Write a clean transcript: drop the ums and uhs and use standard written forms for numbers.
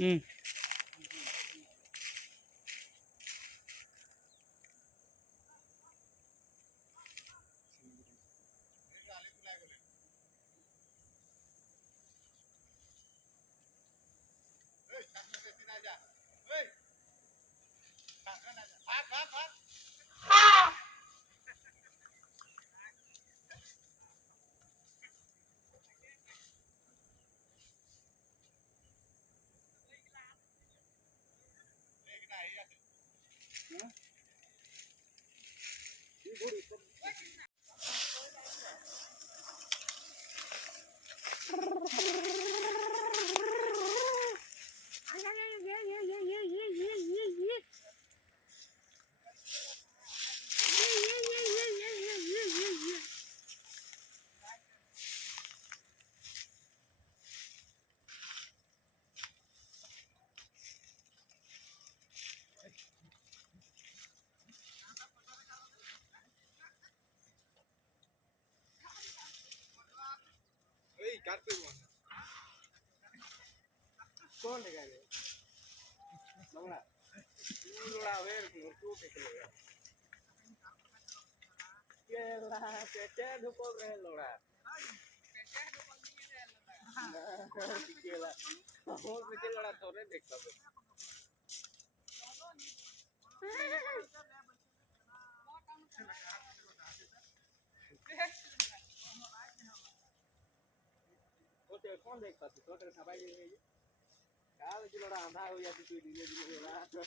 हम्म कौन है गाड़ी मंगला लोड़ा वेर तू के केला केटे धुको रे लोड़ा केला और मुझे लोड़ा तोरे देखता हूं ओटे कौन देख पाती तो तेरे सबाई ये क्या मुझे लोड़ा आंधा हो जाती तू धीरे धीरे लोड़ा